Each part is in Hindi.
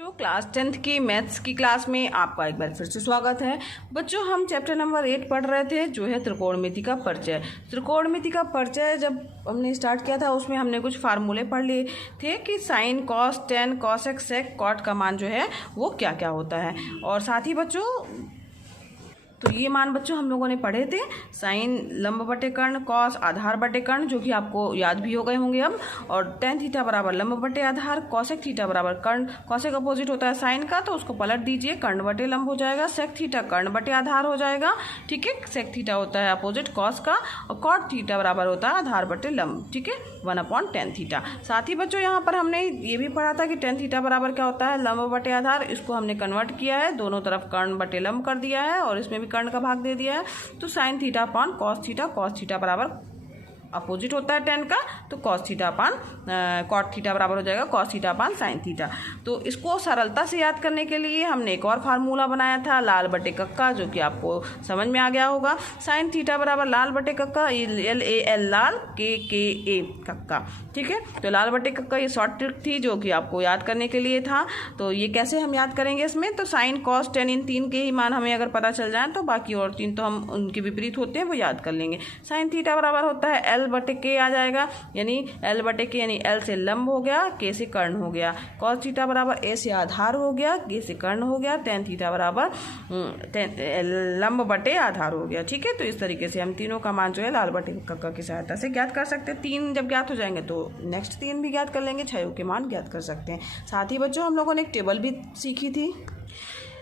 जो क्लास 10th की मैथ्स की क्लास में आपका एक बार फिर से स्वागत है। बच्चों, हम चैप्टर नंबर 8 पढ़ रहे थे, जो है त्रिकोणमिति का परिचय। त्रिकोणमिति का परिचय जब हमने स्टार्ट किया था, उसमें हमने कुछ फार्मूले पढ़ लिए थे कि साइन, कॉस, टेन, कॉसेक, सेक, कॉट का मान जो है वो क्या क्या होता है। और साथ ही बच्चों, तो ये मान बच्चों हम लोगों ने पढ़े थे, साइन लंब बटे कर्ण, कॉस आधार बटे कर्ण, जो कि आपको याद भी हो गए होंगे अब, और टेन थीटा बराबर लंब बटे आधार, कॉसेक थीटा बराबर कर्ण, कॉसेक अपोजिट होता है साइन का, तो उसको पलट दीजिए, कर्ण बटे लंब हो जाएगा, सेक थीटा कर्ण बटे आधार हो जाएगा। ठीक है, सेक थीटा होता है अपोजिट कॉस का, और कॉट थीटा बराबर होता है आधार बटे लंब। ठीक है, 1/tan थीटा। साथ ही बच्चों यहाँ पर हमने ये भी पढ़ा था कि टेन थीटा बराबर क्या होता है, लंब बटे आधार। इसको हमने कन्वर्ट किया है, दोनों तरफ कर्ण बटे लंब कर दिया है, और इसमें भी कर्ण का भाग दे दिया है। तो sine theta upon cos theta बराबर अपोजिट होता है टेन का, तो cos theta upon cot theta बराबर हो जाएगा cos theta upon sine theta. तो इसको सरलता से याद करने के लिए हमने एक और फार्मूला बनाया था, लाल बटे कक्का, जो कि आपको समझ में आ गया होगा। साइन थीटा बराबर लाल बटे कक्का, LAL लाल, KA कक्का। ठीक है, तो लाल बटे कक्का ये शॉर्ट ट्रिक थी जो कि आपको याद करने के लिए था। तो ये कैसे हम याद करेंगे इसमें, तो साइन कॉस टेन इन तीन के ही मान हमें अगर पता चल जाए, तो बाकी और तीन तो हम उनके विपरीत होते हैं वो याद कर लेंगे। साइन थीटा बराबर होता है L बटे K आ जाएगा, यानी L बटे K, यानी L से लंब हो गया, K से कर्ण हो गया। कॉस थीटा बराबर A से आधार हो गया, K से कर्ण हो गया। टेन थीटा बराबर लंब बटे आधार हो गया। ठीक है, तो इस तरीके से हम तीनों का मान जो है लाल बटे कक्का की सहायता से ज्ञात कर सकते हैं। तीन जब ज्ञात हो जाएंगे तो नेक्स्ट तीन भी ज्ञात कर लेंगे, छयों के मान ज्ञात कर सकते हैं। साथ ही बच्चों हम लोगों ने एक टेबल भी सीखी थी।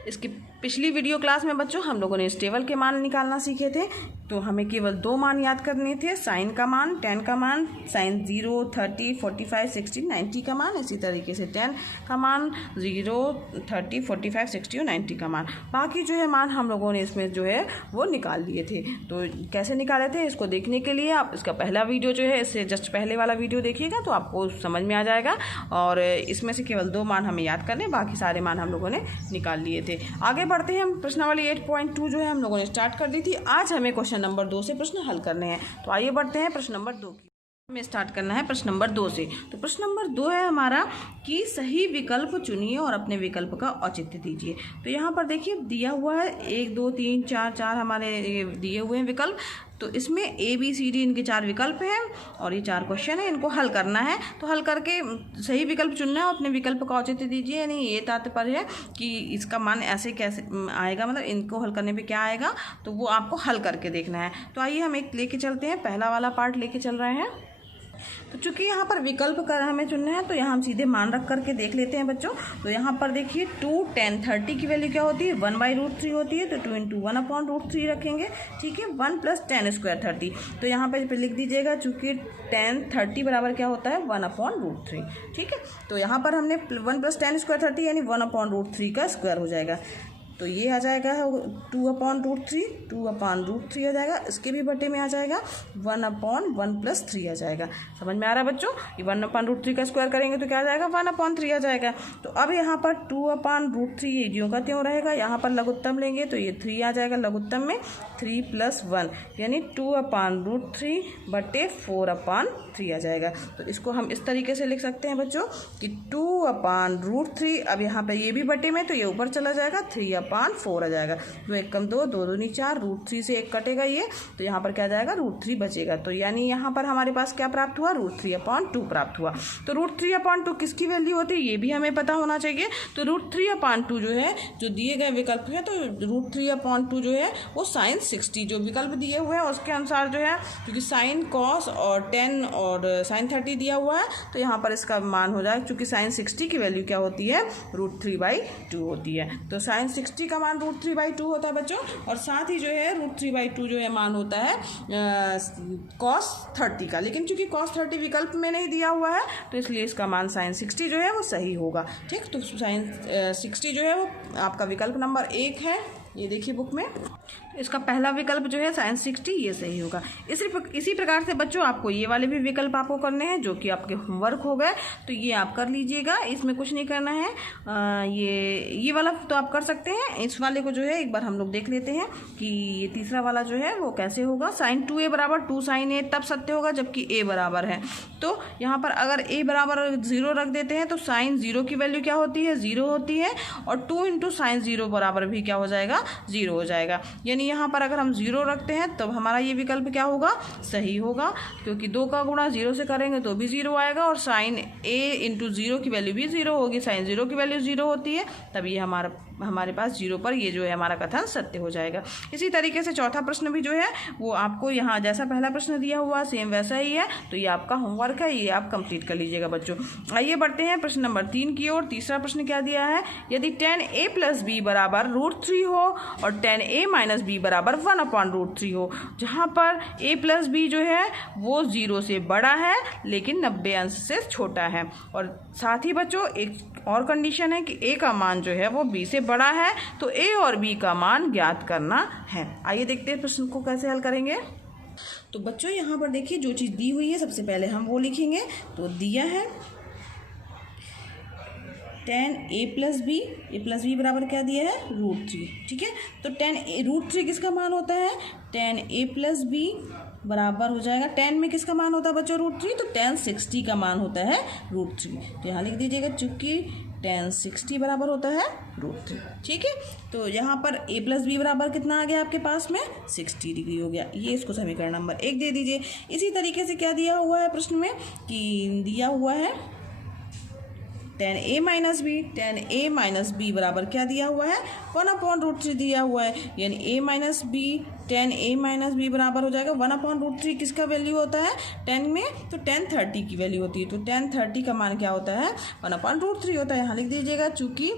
इसकी पिछली वीडियो क्लास में बच्चों हम लोगों ने इस टेबल के मान निकालना सीखे थे। तो हमें केवल दो मान याद करने थे, साइन का मान, टेन का मान, साइन 0, 30, 45, 60, 90 का मान। इसी तरीके से टेन का मान 0, 30, 45, 60 और 90 का मान। बाकी जो है मान हम लोगों ने इसमें जो है वो निकाल लिए थे। तो कैसे निकाले थे इसको देखने के लिए आप इसका पहला वीडियो जो है, इससे जस्ट पहले वाला वीडियो देखिएगा तो आपको समझ में आ जाएगा। और इसमें से केवल दो मान हमें याद करने, बाकी सारे मान हम लोगों ने निकाल लिए थे। आगे बढ़ते हैं, हम प्रश्नावली 8.2 जो है हम लोगों ने स्टार्ट कर दी थी। आज हमें क्वेश्चन नंबर 2 से प्रश्न हल करने हैं। तो आइए बढ़ते हैं प्रश्न नंबर 2 की। हमें स्टार्ट करना है प्रश्न नंबर 2 से। तो प्रश्न नंबर 2 है हमारा कि सही विकल्प चुनिए और अपने विकल्प का औचित्य दीजिए। तो यहाँ पर देखिए दिया हुआ है 1 2 3 4 4 हमारे दिए हुए हैं विकल्प। तो इसमें ABCD इनके 4 विकल्प हैं और ये 4 क्वेश्चन है, इनको हल करना है। तो हल करके सही विकल्प चुनना है और अपने विकल्प का औचित्य दीजिए। यानी ये तात्पर्य है कि इसका मान ऐसे कैसे आएगा, मतलब इनको हल करने पे क्या आएगा, तो वो आपको हल करके देखना है। तो आइए हम एक लेके चलते हैं, पहला वाला पार्ट लेके चल रहे हैं। तो चूंकि यहाँ पर विकल्प कर हमें चुनना है, तो यहाँ हम सीधे मान रख करके देख लेते हैं बच्चों। तो यहाँ पर देखिए 2, 10, 30 की वैल्यू क्या होती है, 1/√3 होती है। तो 2 × 1/√3 रखेंगे। ठीक है, 1 + 10² 30। तो यहाँ पर लिख दीजिएगा, चूंकि 10 30 बराबर क्या होता है 1/√3। ठीक है, तो यहाँ पर हमने 1 + 10² 30 यानी 1/√3 का स्क्वायर हो जाएगा। तो ये आ जाएगा 2/√3 आ जाएगा। इसके भी बटे में आ जाएगा 1/1 + 3 आ जाएगा। समझ में आ रहा है बच्चों, ये 1/√3 का स्क्वायर करेंगे तो क्या आ जाएगा 1/3 आ जाएगा। तो अब यहाँ पर 2/√3 ये ज्यों का त्यों रहेगा। यहाँ पर लघुत्तम लेंगे तो ये 3 आ जाएगा लघुत्तम में, 3 + 1 यानी 2/√3 बटे 4/3 आ जाएगा। तो इसको हम इस तरीके से लिख सकते हैं बच्चों कि 2/√3, अब यहाँ पर ये भी बटे में तो ये ऊपर चला जाएगा, 3/4 आ जाएगा। 2 × 1 = 2, 2 × 2 = 4, √3 से 1 कटेगा ये, तो यहाँ पर क्या जाएगा √3 बचेगा। तो यानी यहाँ पर हमारे पास क्या प्राप्त हुआ, √3/2 प्राप्त हुआ। तो √3/2 किसकी वैल्यू होती है ये भी हमें पता होना चाहिए। तो √3/2 जो है, जो दिए गए विकल्प है, तो √3/2 जो है वो साइन 60 जो विकल्प दिए हुए हैं उसके अनुसार जो है, क्योंकि साइन कॉस और 10 और साइन 30 दिया हुआ है, तो यहाँ पर इसका मान हो जाए, चूँकि साइन 60 की वैल्यू क्या होती है √3/2 होती है। तो साइन 60 का मान √3/2 होता है बच्चों। और साथ ही जो है √3/2 जो है मान होता है cos 30 का। लेकिन चूंकि cos 30 विकल्प में नहीं दिया हुआ है, तो इसलिए इसका मान साइन 60 जो है वो सही होगा। ठीक, तो साइन 60 जो है वो आपका विकल्प नंबर 1 है। ये देखिए बुक में। तो इसका पहला विकल्प जो है sin 60 ये सही होगा। इसी प्रकार से बच्चों आपको ये वाले भी विकल्प आपको करने हैं जो कि आपके होमवर्क हो गए, तो ये आप कर लीजिएगा, इसमें कुछ नहीं करना है। ये वाला तो आप कर सकते हैं। इस वाले को जो है एक बार हम लोग देख लेते हैं कि ये तीसरा वाला जो है वो कैसे होगा। sin 2a बराबर 2 sin a तब सत्य होगा जबकि a बराबर है। तो यहाँ पर अगर a बराबर 0 रख देते हैं तो sin 0 की वैल्यू क्या होती है, 0 होती है, और 2 इंटू sin 0 बराबर भी क्या हो जाएगा, 0 हो जाएगा। यानी यहाँ पर अगर हम 0 रखते हैं तब हमारा ये विकल्प क्या होगा, सही होगा, क्योंकि 2 का गुणा 0 से करेंगे तो भी 0 आएगा, और sin a इंटू 0 की वैल्यू भी 0 होगी। sin 0 की वैल्यू 0 होती है, तब ये हमारे पास 0 पर ये जो है हमारा कथन सत्य हो जाएगा। इसी तरीके से चौथा प्रश्न भी जो है वो आपको यहाँ जैसा पहला प्रश्न दिया हुआ सेम वैसा ही है, तो ये आपका होमवर्क है, ये आप कंप्लीट कर लीजिएगा बच्चों। आइए बढ़ते हैं प्रश्न नंबर 3 की ओर। तीसरा प्रश्न क्या दिया है, यदि tan a प्लस b बराबर √3 हो और tan a माइनस b बराबर 1/√3 हो, जहाँ पर a प्लस b जो है वो 0 से बड़ा है लेकिन 90 अंश से छोटा है, और साथ ही बच्चों एक और कंडीशन है कि a का मान जो है वो b से बड़ा है, तो a और b का मान ज्ञात करना है। आइए देखते हैं प्रश्न को कैसे हल करेंगे। तो बच्चों यहाँ पर देखिए जो चीज़ दी हुई है सबसे पहले हम वो लिखेंगे। तो दिया है tan a प्लस b बराबर क्या दिया है, √3। ठीक है, तो √3 किसका मान होता है, tan a प्लस b बराबर हो जाएगा, tan में किसका मान होता है बच्चों, √3, तो tan 60 का मान होता है √3। तो यहाँ लिख दीजिएगा चूँकि tan 60 बराबर होता है √3। ठीक है, तो यहाँ पर a प्लस b बराबर कितना आ गया आपके पास में, 60 डिग्री हो गया। ये इसको समीकरण नंबर 1 दे दीजिए। इसी तरीके से क्या दिया हुआ है प्रश्न में कि दिया हुआ है tan a माइनस b बराबर क्या दिया हुआ है, 1/√3 दिया हुआ है, यानी a minus b tan a minus b बराबर हो जाएगा 1/√3। किसका वैल्यू होता है tan में, तो tan 30 की वैल्यू होती है, तो tan 30 का मान क्या होता है, 1/√3 होता है। यहाँ लिख दीजिएगा चूँकि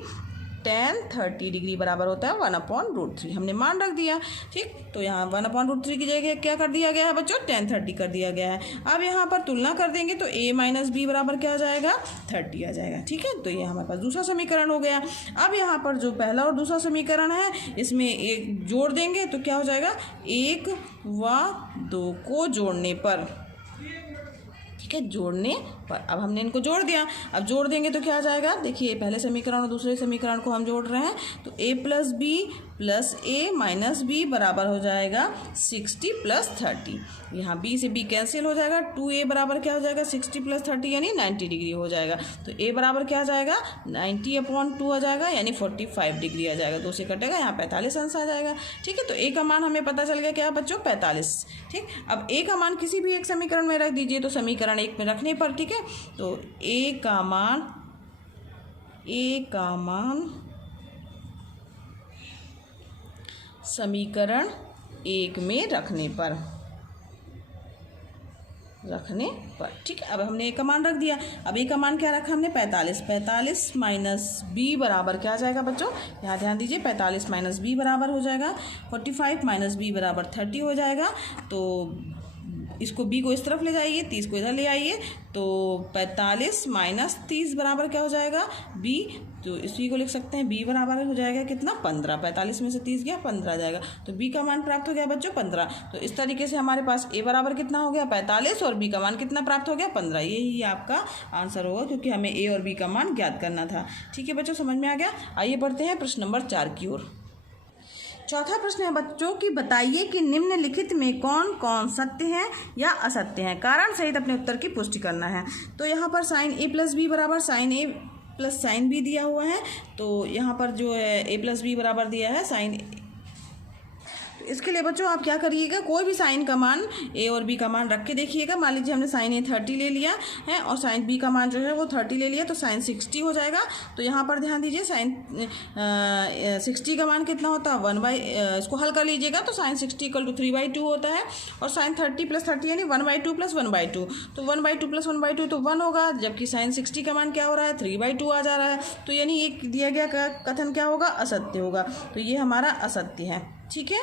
tan 30 डिग्री बराबर होता है 1/√3, हमने मान रख दिया। ठीक, तो यहाँ 1/√3 की जगह क्या कर दिया गया है बच्चों, tan 30 कर दिया गया है। अब यहाँ पर तुलना कर देंगे तो a माइनस b बराबर क्या आ जाएगा, 30 आ जाएगा। ठीक है, तो ये हमारे पास दूसरा समीकरण हो गया। अब यहाँ पर जो पहला और दूसरा समीकरण है इसमें एक जोड़ देंगे तो क्या हो जाएगा, 1 व 2 को जोड़ने पर, ठीक है, जोड़ने पर। अब हमने इनको जोड़ दिया, अब जोड़ देंगे तो क्या आ जाएगा, देखिए पहले समीकरण और दूसरे समीकरण को हम जोड़ रहे हैं, तो a plus b plus a minus b बराबर हो जाएगा 60 प्लस 30। यहाँ b से b कैंसिल हो जाएगा, 2a बराबर क्या हो जाएगा, 60 प्लस 30 यानी 90 डिग्री हो जाएगा। तो a बराबर क्या आ जाएगा, 90/2 आ जाएगा, यानी 45 डिग्री आ जाएगा। 2 से कटेगा, यहाँ 45 अंश आ जाएगा। ठीक है, तो a का मान हमें पता चल गया क्या बच्चों, 45। ठीक, अब a का मान किसी भी एक समीकरण में रख दीजिए, तो समीकरण 1 में रखने पर, ठीक है, तो a का मान समीकरण 1 में रखने पर, ठीक है। अब हमने a का मान रख दिया, अब a का मान क्या रखा हमने, 45 माइनस b बराबर क्या आ जाएगा बच्चों, यहाँ ध्यान दीजिए, 45 माइनस b बराबर हो जाएगा 45 माइनस b बराबर 30 हो जाएगा। तो इसको b को इस तरफ ले जाइए, 30 को इधर ले आइए, तो 45 माइनस 30 बराबर क्या हो जाएगा, b। तो इसी को लिख सकते हैं b बराबर हो जाएगा कितना, 15। 45 में से 30 गया, 15 जाएगा, तो b का मान प्राप्त हो गया बच्चों 15। तो इस तरीके से हमारे पास a बराबर कितना हो गया, 45, और b का मान कितना प्राप्त हो गया, 15। यही आपका आंसर होगा, क्योंकि हमें a और b का मान ज्ञात करना था। ठीक है बच्चों, समझ में आ गया। आइए बढ़ते हैं प्रश्न नंबर 4 की ओर। चौथा प्रश्न है बच्चों कि बताइए कि निम्नलिखित में कौन कौन सत्य है या असत्य है, कारण सहित अपने उत्तर की पुष्टि करना है। तो यहाँ पर sin a प्लस b बराबर sin a plus sin b दिया हुआ है, तो यहाँ पर जो है a प्लस b बराबर दिया है sin। इसके लिए बच्चों आप क्या करिएगा, कोई भी साइन का मान a और b का मान रख के देखिएगा। मान लीजिए हमने sin a 30 ले लिया है और sin b का मान जो है वो 30 ले लिया, तो sin 60 हो जाएगा। तो यहाँ पर ध्यान दीजिए, sin 60 का मान कितना होता है, इसको हल कर लीजिएगा, तो sin 60 = 3/2 होता है, और sin 30 प्लस 30 यानी 1/2 प्लस 1/2, तो 1/2 प्लस 1/2 तो 1 होगा, जबकि sin 60 का मान क्या हो रहा है, 3/2 आ जा रहा है। तो यानी एक दिया गया कथन क्या होगा, असत्य होगा। तो ये हमारा असत्य है। ठीक है,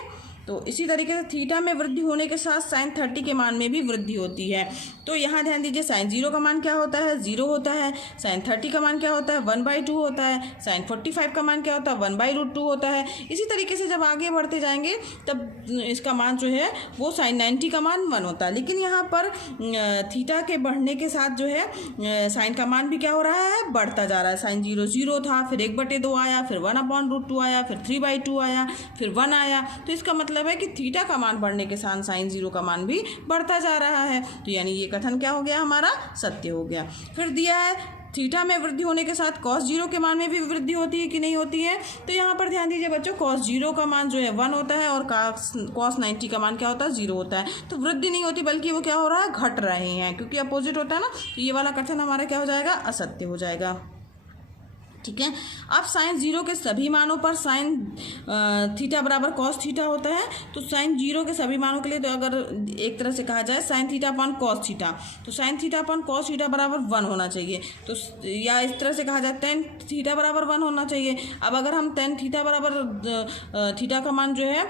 तो इसी तरीके से थीटा में वृद्धि होने के साथ साइन 30 के मान में भी वृद्धि होती है। तो यहाँ ध्यान दीजिए, साइन 0 का मान क्या होता है, 0 होता है। साइन 30 का मान क्या होता है, 1/2 होता है। साइन 45 का मान क्या होता है, 1/√2 होता है। इसी तरीके से जब आगे बढ़ते जाएंगे तब इसका मान जो है वो साइन 90 का मान 1 होता है। लेकिन यहाँ पर थीटा के बढ़ने के साथ जो है साइन का मान भी क्या हो रहा है, बढ़ता जा रहा है। साइन 0 था, फिर 1/2 आया, फिर 1/√2 आया, फिर 3/2 आया, फिर 1 आया। तो इसका मतलब है कि थीटा का मान बढ़ने के साथ साइन 0 का मान भी बढ़ता जा रहा है। तो यानी ये कथन क्या हो गया, हमारा सत्य हो गया। फिर दिया है थीटा में वृद्धि होने के साथ cos 0 के मान में भी वृद्धि होती है कि नहीं होती है। तो यहाँ पर ध्यान दीजिए बच्चों, cos 0 का मान जो है 1 होता है और cos 90 का मान क्या होता है, 0 होता है। तो वृद्धि नहीं होती बल्कि वो क्या हो रहा है, घट रहे हैं, क्योंकि अपोजिट होता है ना। तो ये वाला कथन हमारा क्या हो जाएगा, असत्य हो जाएगा। ठीक है। अब साइन 0 के सभी मानों पर साइन थीटा बराबर कॉस थीटा होता है। तो साइन 0 के सभी मानों के लिए तो अगर एक तरह से कहा जाए sine theta upon cos theta, तो sine theta upon cos theta बराबर 1 होना चाहिए। तो या इस तरह से कहा जाए टेन थीटा बराबर 1 होना चाहिए। अब अगर हम टेन थीटा बराबर थीटा का मान जो है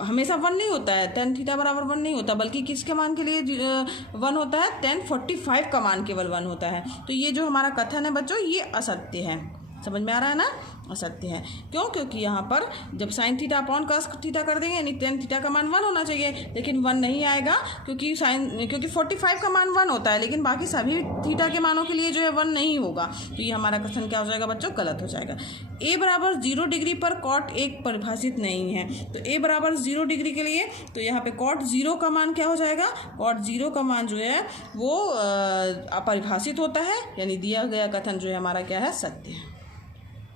हमेशा 1 नहीं होता है, टेन थीटा बराबर 1 नहीं होता, बल्कि किसके मान के लिए 1 होता है, टेन 45 का मान केवल 1 होता है। तो ये जो हमारा कथन है बच्चों, ये असत्य है। समझ में आ रहा है ना, असत्य है। क्यों, क्योंकि यहाँ पर जब sign theta upon cos theta कर देंगे यानी टेन थीटा का मान 1 होना चाहिए, लेकिन 1 नहीं आएगा क्योंकि 45 का मान 1 होता है, लेकिन बाकी सभी थीटा के मानों के लिए जो है 1 नहीं होगा। तो ये हमारा कथन क्या हो जाएगा बच्चों, गलत हो जाएगा। ए बराबर 0 डिग्री पर कॉट 1 परिभाषित नहीं है। तो ए बराबर 0 डिग्री के लिए तो यहाँ पे कॉट 0 का मान क्या हो जाएगा, कॉट 0 का मान जो है वो अपरिभाषित होता है, यानी दिया गया कथन जो है हमारा क्या है, सत्य है।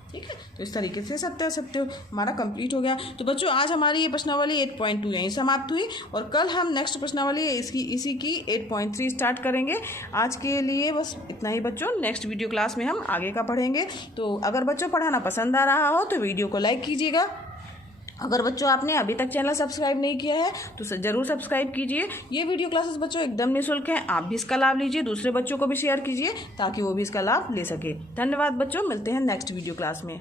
ठीक है। तो इस तरीके से सत्य असत्य हमारा कंप्लीट हो गया। तो बच्चों आज हमारी ये प्रश्नावली 8.2 यहीं समाप्त हुई और कल हम नेक्स्ट प्रश्नावली इसी की 8.3 स्टार्ट करेंगे। आज के लिए बस इतना ही बच्चों, नेक्स्ट वीडियो क्लास में हम आगे का पढ़ेंगे। तो अगर बच्चों पढ़ाना पसंद आ रहा हो तो वीडियो को लाइक कीजिएगा। अगर बच्चों आपने अभी तक चैनल सब्सक्राइब नहीं किया है तो ज़रूर सब्सक्राइब कीजिए। ये वीडियो क्लासेस बच्चों एकदम निःशुल्क है, आप भी इसका लाभ लीजिए, दूसरे बच्चों को भी शेयर कीजिए ताकि वो भी इसका लाभ ले सके। धन्यवाद बच्चों, मिलते हैं नेक्स्ट वीडियो क्लास में।